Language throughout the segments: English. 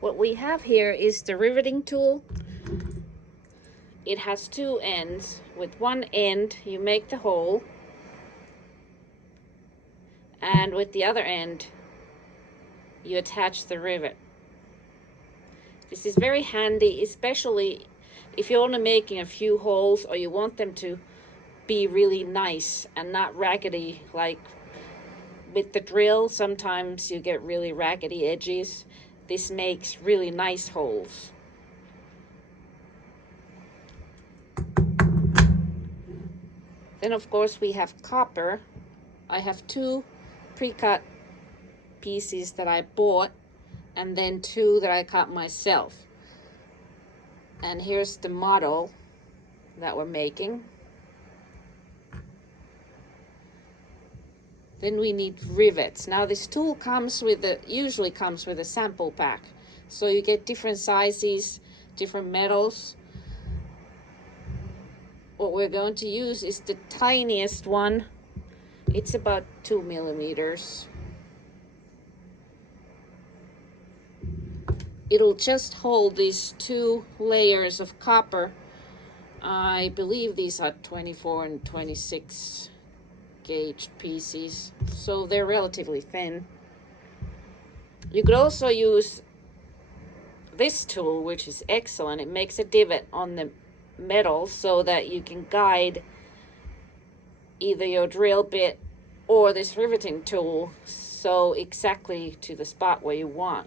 What we have here is the riveting tool. It has two ends. With one end you make the hole, and with the other end you attach the rivet. This is very handy, especially if you're only making a few holes or you want them to be really nice and not raggedy. Like with the drill, sometimes you get really raggedy edges. This makes really nice holes. Then of course we have copper. I have two pre-cut pieces that I bought, and then two that I cut myself. And here's the model that we're making. Then we need rivets. Now this tool comes with usually comes with a sample pack. So you get different sizes, different metals. What we're going to use is the tiniest one. It's about 2 millimeters. It'll just hold these two layers of copper. I believe these are 24 and 26 gauge pieces, so they're relatively thin. You could also use this tool, which is excellent. It makes a divot on the metal so that you can guide either your drill bit or this riveting tool so exactly to the spot where you want.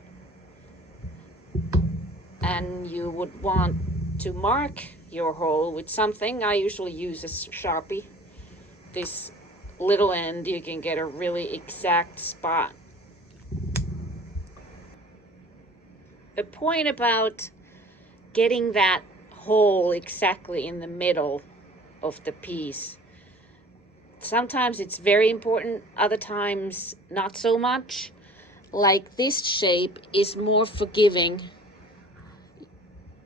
And you would want to mark your hole with something. I usually use a Sharpie. This little end, you can get a really exact spot. The point about getting that hole exactly in the middle of the piece, sometimes it's very important, other times not so much. Like this shape is more forgiving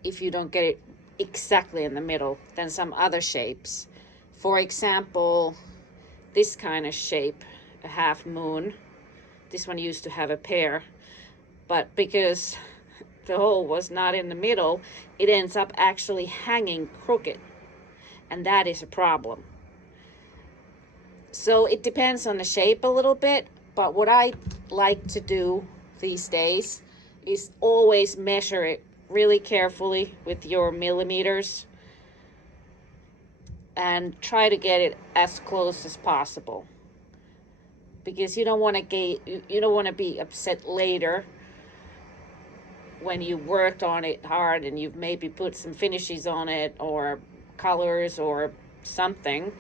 if you don't get it exactly in the middle than some other shapes. For example, this kind of shape, a half moon. This one used to have a pair, but because the hole was not in the middle, it ends up actually hanging crooked, and that is a problem. So it depends on the shape a little bit, but what I like to do these days is always measure it really carefully with your millimeters and try to get it as close as possible, because you don't want to be upset later when you worked on it hard and you've maybe put some finishes on it or colors or something,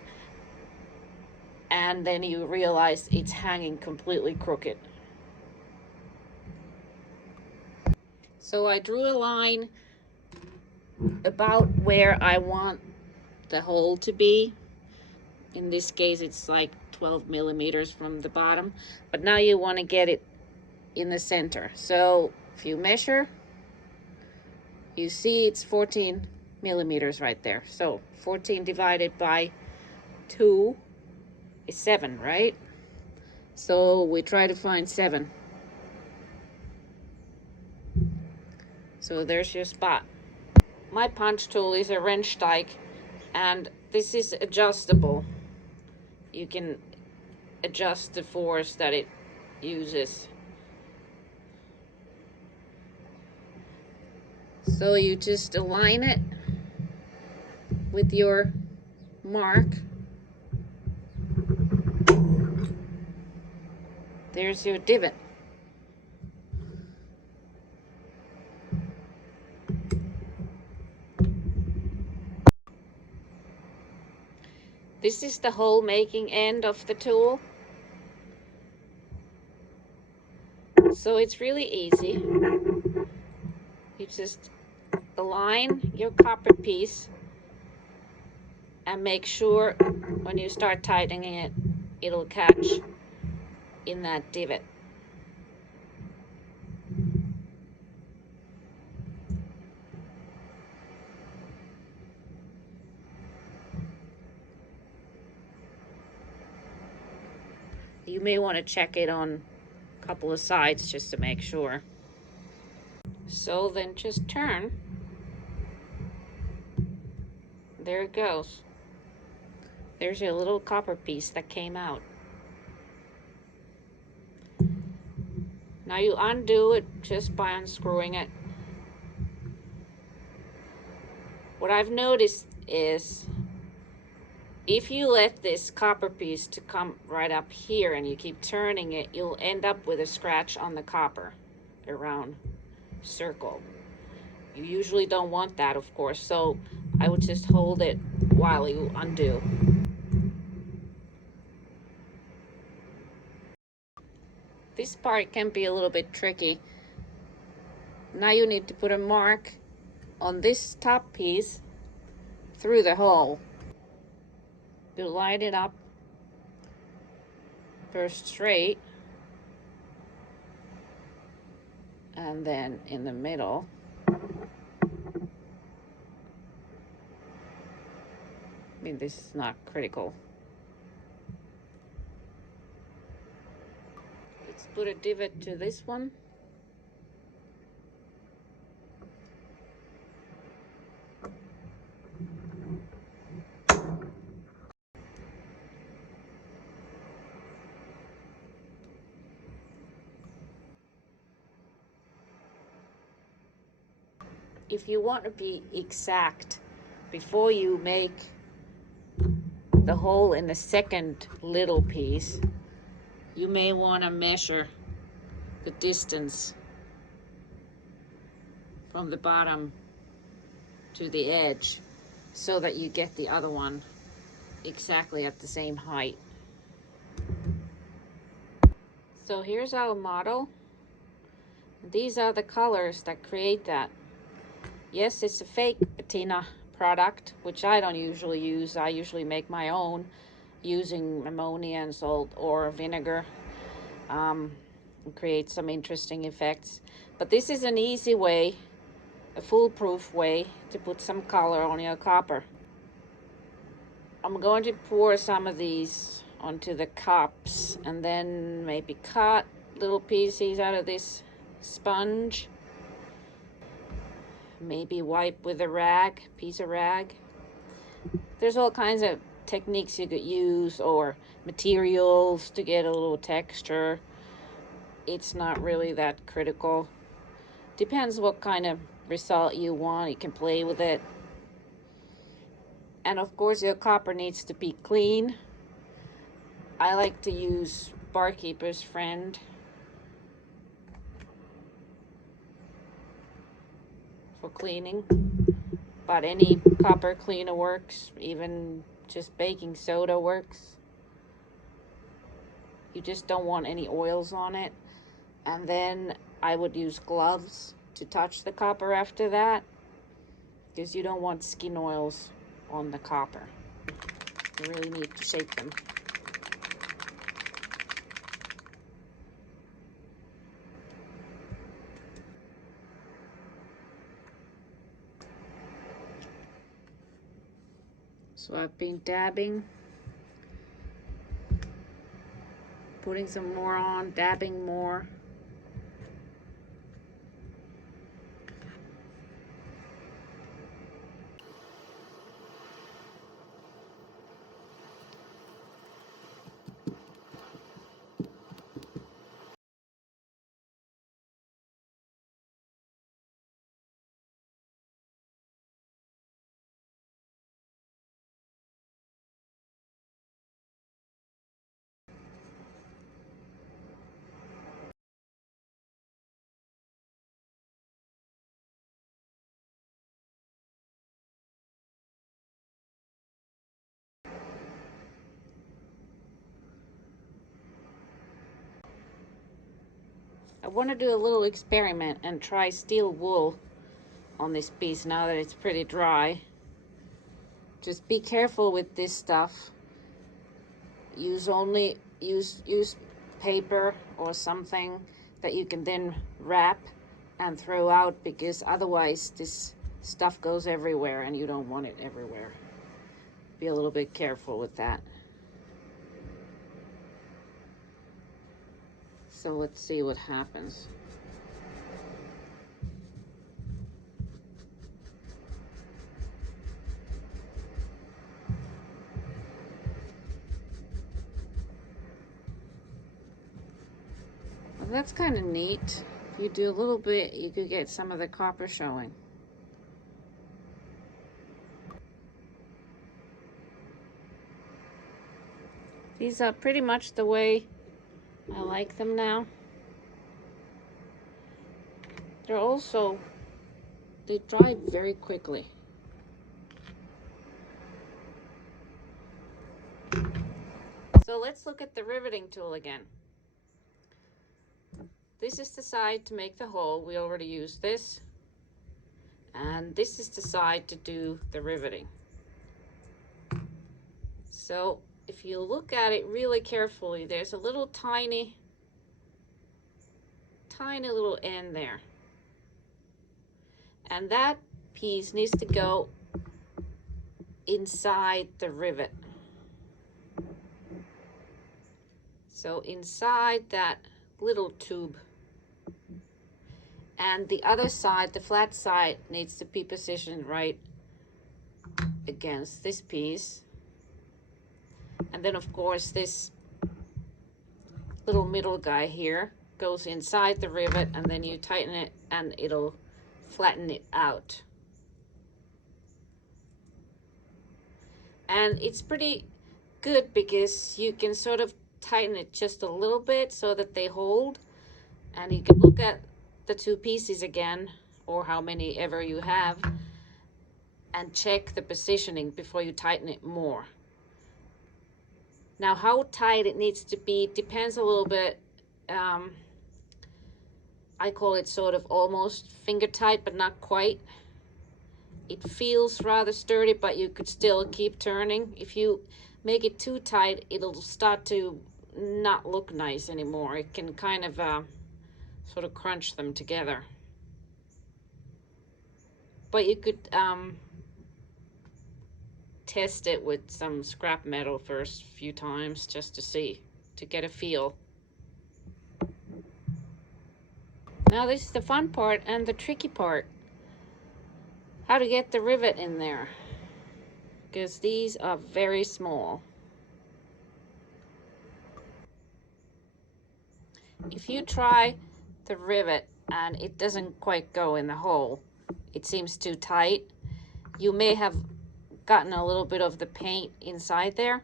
and then you realize it's hanging completely crooked. So I drew a line about where I want the hole to be. In this case, it's like 12 millimeters from the bottom, but now you want to get it in the center. So if you measure, you see it's 14 millimeters right there. So 14 divided by 2 is 7, right? So we try to find 7. So there's your spot. My punch tool is a Rennsteig, and this is adjustable. You can adjust the force that it uses. So you just align it with your mark. There's your divot. This is the hole making end of the tool. So it's really easy. You just align your copper piece and make sure when you start tightening it, it'll catch in that divot. You may want to check it on a couple of sides just to make sure. So then just turn. There it goes. There's your little copper piece that came out. Now you undo it just by unscrewing it. What I've noticed is if you let this copper piece to come right up here and you keep turning it, you'll end up with a scratch on the copper around circle. You usually don't want that, of course, so I would just hold it while you undo. This part can be a little bit tricky. Now you need to put a mark on this top piece through the hole. You line it up first straight and then in the middle. I mean, this is not critical. Let's put a divot to this one. If you want to be exact, before you make the hole in the second little piece, you may want to measure the distance from the bottom to the edge so that you get the other one exactly at the same height. So here's our model. These are the colors that create that. Yes, it's a fake patina product, which I don't usually use. I usually make my own using ammonia and salt or vinegar and create some interesting effects. But this is an easy way, a foolproof way to put some color on your copper. I'm going to pour some of these onto the cups and then maybe cut little pieces out of this sponge. Maybe wipe with a rag, piece of rag. There's all kinds of techniques you could use, or materials to get a little texture. It's not really that critical. Depends what kind of result you want. You can play with it. And of course your copper needs to be clean. I like to use Barkeeper's Friend for cleaning, but any copper cleaner works, even just baking soda works. You just don't want any oils on it. And then I would use gloves to touch the copper after that, because you don't want skin oils on the copper. You really need to shake them. So I've been dabbing, putting some more on, dabbing more. I want to do a little experiment and try steel wool on this piece now that it's pretty dry. Just be careful with this stuff. Use paper or something that you can then wrap and throw out, because otherwise this stuff goes everywhere and you don't want it everywhere. Be a little bit careful with that. So let's see what happens. that's kind of neat. If you do a little bit, you could get some of the copper showing. These are pretty much the way I like them now. They're also, they dry very quickly. So let's look at the riveting tool again. This is the side to make the hole. We already used this. And this is the side to do the riveting. So if you look at it really carefully, there's a little tiny little end there. And that piece needs to go inside the rivet. So inside that little tube. And the other side, the flat side, needs to be positioned right against this piece. And then of course this little middle guy here goes inside the rivet, and then you tighten it and it'll flatten it out. And it's pretty good because you can sort of tighten it just a little bit so that they hold, and you can look at the two pieces again, or how many ever you have, and check the positioning before you tighten it more. Now how tight it needs to be depends a little bit. I call it sort of almost finger tight, but not quite. It feels rather sturdy, but you could still keep turning. If you make it too tight, it'll start to not look nice anymore. It can kind of sort of crunch them together. But you could test it with some scrap metal first few times just to see, to get a feel. Now this is the fun part and the tricky part. How to get the rivet in there, because these are very small. If you try the rivet and it doesn't quite go in the hole, it seems too tight, you may have gotten a little bit of the paint inside there.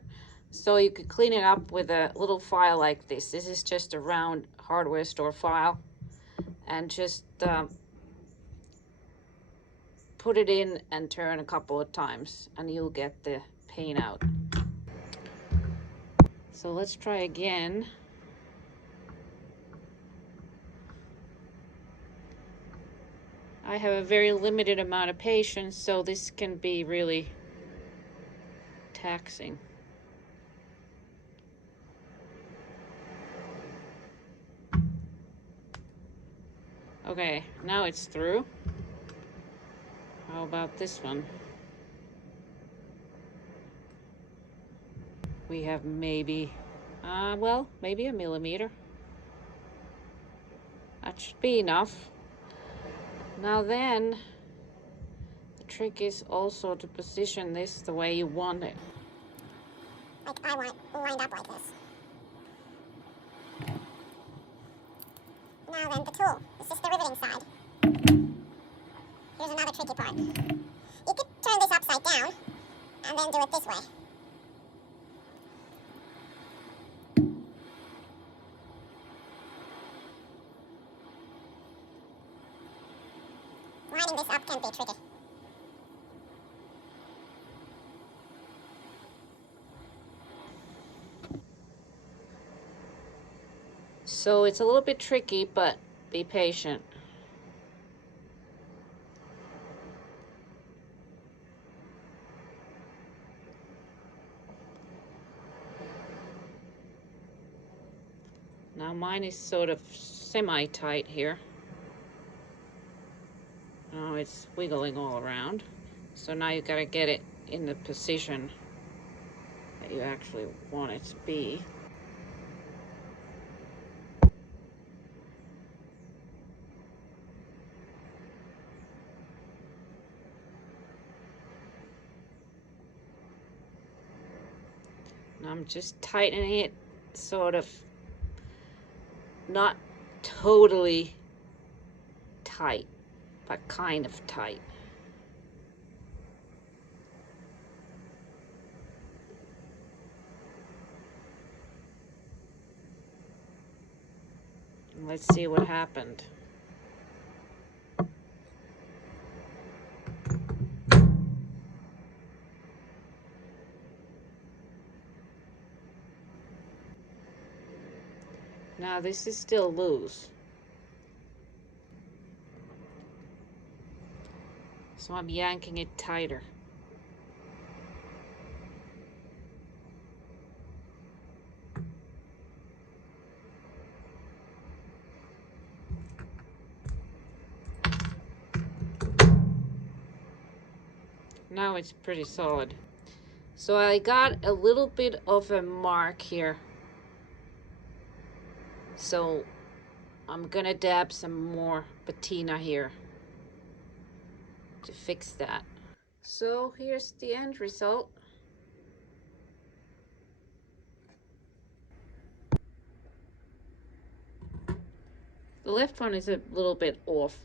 So you could clean it up with a little file like this. This is just a round hardware store file, and just put it in and turn a couple of times and you'll get the paint out. So let's try again. I have a very limited amount of patience, so this can be really taxing. Okay, now it's through. How about this one? We have maybe, well, maybe a millimeter. That should be enough. Now then, the trick is also to position this the way you want it. Like I want it lined up like this. Now then, the tool. This is the riveting side. Here's another tricky part. You could turn this upside down and then do it this way. Lining this up can be tricky. So it's a little bit tricky, but be patient. Now mine is sort of semi-tight here. Now it's wiggling all around. So now you gotta get it in the position that you actually want it to be. Now I'm just tightening it, sort of not totally tight, but kind of tight. Let's see what happened. Now this is still loose. So I'm yanking it tighter. Now it's pretty solid. So I got a little bit of a mark here. So I'm gonna dab some more patina here to fix that. So here's the end result. The left one is a little bit off.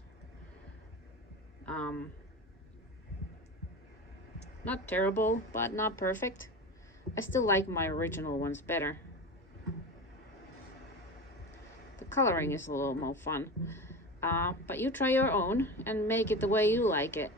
Not terrible, but not perfect. I still like my original ones better. The coloring is a little more fun. But you try your own and make it the way you like it.